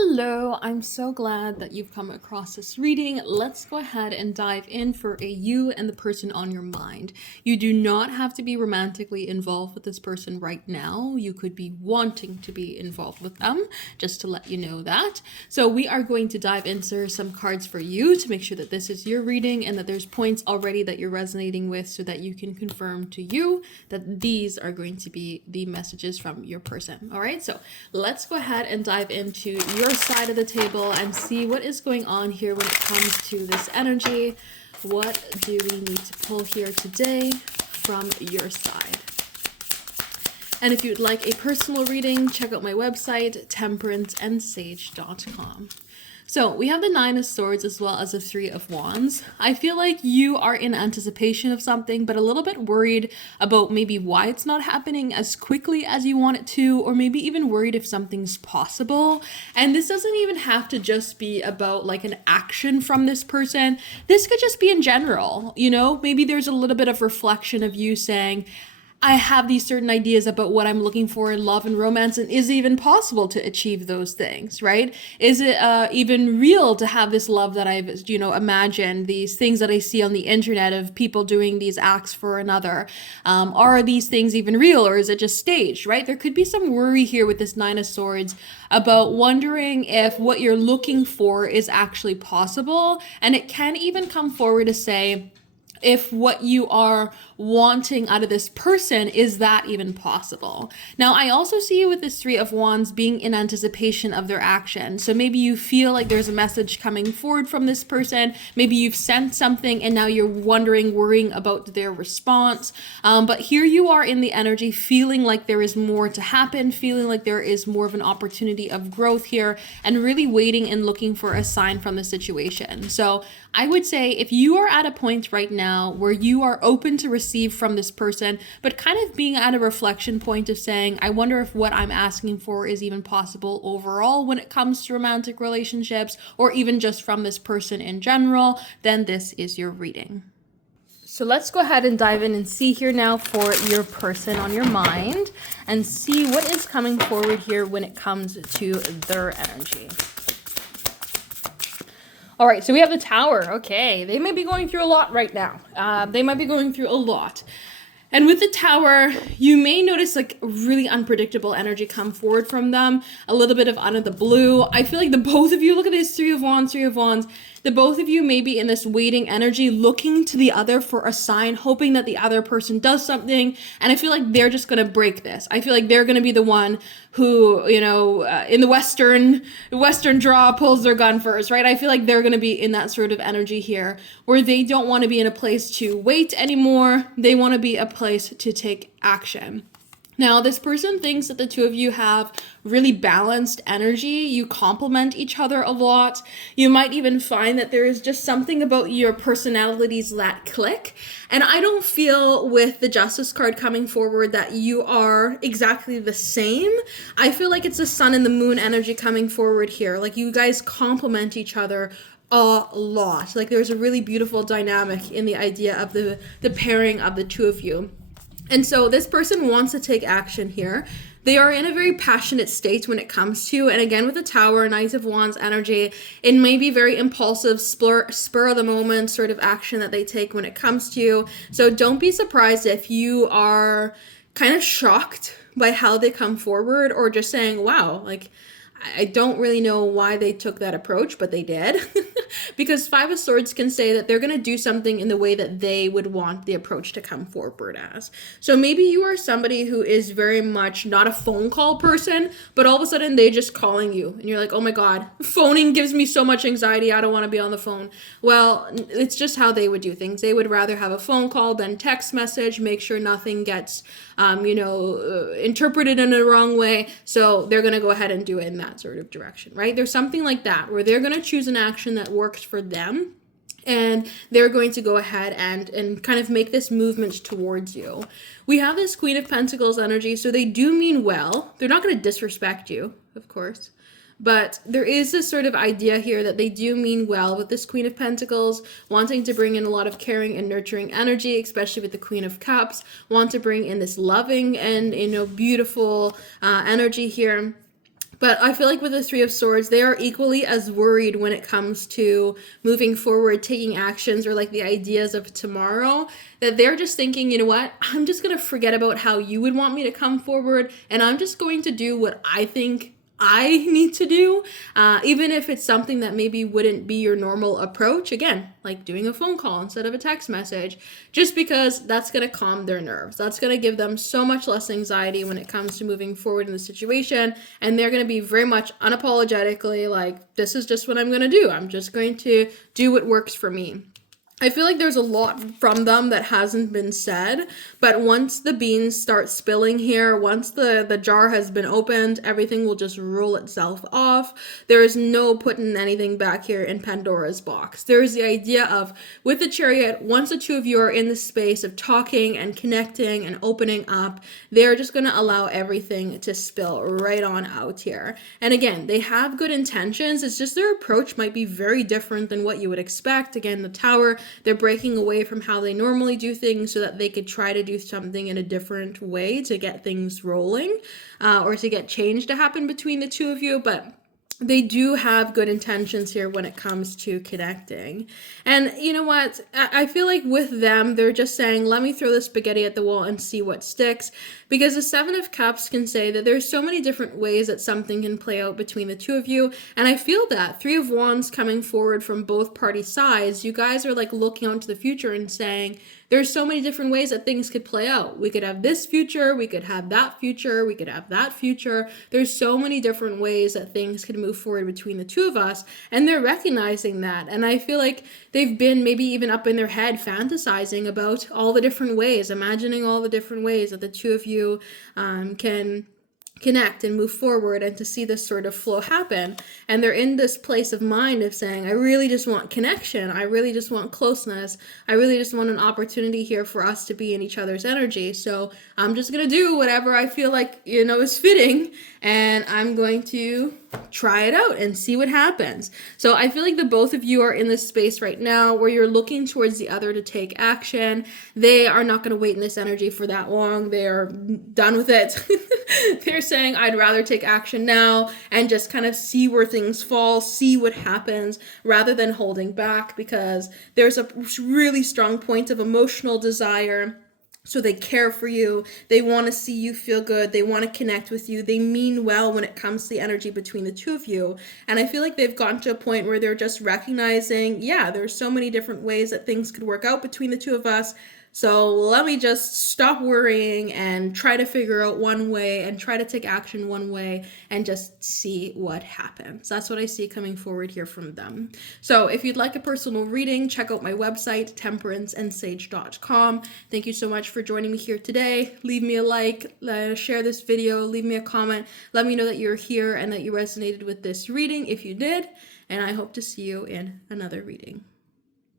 Hello, I'm so glad that you've come across this reading. Let's go ahead and dive in for a you and the person on your mind. You do not have to be romantically involved with this person right now. You could be wanting to be involved with them, just to let you know that. So we are going to dive into some cards for you to make sure that this is your reading and that there's points already that you're resonating with so that you can confirm to you that these are going to be the messages from your person. All right, so let's go ahead and dive into your side of the table and see what is going on here when it comes to this energy. What do we need to pull here today from your side? And if you'd like a personal reading, check out my website, temperanceandsage.com. So we have the Nine of Swords as well as the Three of Wands. I feel like you are in anticipation of something, but a little bit worried about maybe why it's not happening as quickly as you want it to, or maybe even worried if something's possible. And this doesn't even have to just be about like an action from this person. This could just be in general, maybe there's a little bit of reflection of you saying, I have these certain ideas about what I'm looking for in love and romance, and is it even possible to achieve those things, right? Is it even real to have this love that I've, imagined, these things that I see on the internet of people doing these acts for another? Are these things even real, or is it just staged, right? There could be some worry here with this Nine of Swords about wondering if what you're looking for is actually possible, and it can even come forward to say, if what you are wanting out of this person, is that even possible? Now, I also see you with this Three of Wands being in anticipation of their action. So maybe you feel like there's a message coming forward from this person. Maybe you've sent something and now you're worrying about their response. But here you are in the energy, feeling like there is more to happen, feeling like there is more of an opportunity of growth here, and really waiting and looking for a sign from the situation. So I would say if you are at a point right now where you are open to receive from this person, but kind of being at a reflection point of saying, I wonder if what I'm asking for is even possible overall when it comes to romantic relationships, or even just from this person in general, then this is your reading. So let's go ahead and dive in and see here now for your person on your mind and see what is coming forward here when it comes to their energy. All right, so we have the Tower. Okay, they may be going through a lot right now. They might be going through a lot. And with the Tower, you may notice like really unpredictable energy come forward from them, a little bit of out of the blue. I feel like the both of you, look at this Three of Wands, the both of you may be in this waiting energy, looking to the other for a sign, hoping that the other person does something. And I feel like they're just going to break this. I feel like they're going to be the one who, in the Western draw pulls their gun first, right? I feel like they're going to be in that sort of energy here where they don't want to be in a place to wait anymore. They want to be a place to take action. Now, this person thinks that the two of you have really balanced energy. You complement each other a lot. You might even find that there is just something about your personalities that click. And I don't feel with the Justice card coming forward that you are exactly the same. I feel like it's the Sun and the Moon energy coming forward here. Like you guys complement each other a lot. Like there's a really beautiful dynamic in the idea of the pairing of the two of you. And so this person wants to take action here. They are in a very passionate state when it comes to, and again with the Tower, Knight of Wands energy, it may be very impulsive, spur of the moment sort of action that they take when it comes to you. So don't be surprised if you are kind of shocked by how they come forward, or just saying, wow, like I don't really know why they took that approach, but they did. Because Five of Swords can say that they're going to do something in the way that they would want the approach to come forward as. So maybe you are somebody who is very much not a phone call person, but all of a sudden they just calling you and you're like, oh my God, phoning gives me so much anxiety. I don't want to be on the phone. Well, it's just how they would do things. They would rather have a phone call than text message, make sure nothing gets, interpreted in the wrong way. So they're going to go ahead and do it in that sort of direction, right? There's something like that where they're going to choose an action that works for them, and they're going to go ahead and kind of make this movement towards you. We have this Queen of Pentacles energy, so they do mean well. They're not going to disrespect you, of course. But there is this sort of idea here that they do mean well with this Queen of Pentacles, wanting to bring in a lot of caring and nurturing energy, especially with the Queen of Cups, want to bring in this loving and, beautiful energy here. But I feel like with the Three of Swords, they are equally as worried when it comes to moving forward, taking actions, or like the ideas of tomorrow, that they're just thinking, you know what, I'm just going to forget about how you would want me to come forward, and I'm just going to do what I think I need to do, even if it's something that maybe wouldn't be your normal approach. Again, like doing a phone call instead of a text message, just because that's going to calm their nerves. That's going to give them so much less anxiety when it comes to moving forward in the situation. And they're going to be very much unapologetically like, this is just what I'm going to do. I'm just going to do what works for me. I feel like there's a lot from them that hasn't been said, but once the beans start spilling here, once the jar has been opened, everything will just roll itself off. There is no putting anything back here in Pandora's box. There is the idea of, with the Chariot, once the two of you are in the space of talking and connecting and opening up, they're just going to allow everything to spill right on out here. And again, they have good intentions. It's just their approach might be very different than what you would expect. Again, the Tower, they're breaking away from how they normally do things so that they could try to do something in a different way to get things rolling, or to get change to happen between the two of you. But they do have good intentions here when it comes to connecting. And you know what? I feel like with them, they're just saying, let me throw the spaghetti at the wall and see what sticks. Because the Seven of Cups can say that there's so many different ways that something can play out between the two of you. And I feel that Three of Wands coming forward from both party sides, you guys are like looking out into the future and saying, there's so many different ways that things could play out. We could have this future, we could have that future, we could have that future. There's so many different ways that things could move forward between the two of us, and they're recognizing that. And I feel like they've been maybe even up in their head fantasizing about all the different ways, imagining all the different ways that the two of you can connect and move forward, and to see this sort of flow happen. And they're in this place of mind of saying, I really just want connection. I really just want closeness. I really just want an opportunity here for us to be in each other's energy. So I'm just going to do whatever I feel like, is fitting. And I'm going to try it out and see what happens. So I feel like the both of you are in this space right now where you're looking towards the other to take action. They are not going to wait in this energy for that long. They're done with it. They're saying, I'd rather take action now and just kind of see where things fall, see what happens, rather than holding back, because there's a really strong point of emotional desire. So they care for you. They want to see you feel good. They want to connect with you. They mean well when it comes to the energy between the two of you. And I feel like they've gotten to a point where they're just recognizing, yeah, there's so many different ways that things could work out between the two of us. So let me just stop worrying and try to figure out one way and try to take action one way and just see what happens. That's what I see coming forward here from them. So if you'd like a personal reading, check out my website, temperanceandsage.com. Thank you so much for joining me here today. Leave me a like, share this video, leave me a comment. Let me know that you're here and that you resonated with this reading if you did. And I hope to see you in another reading.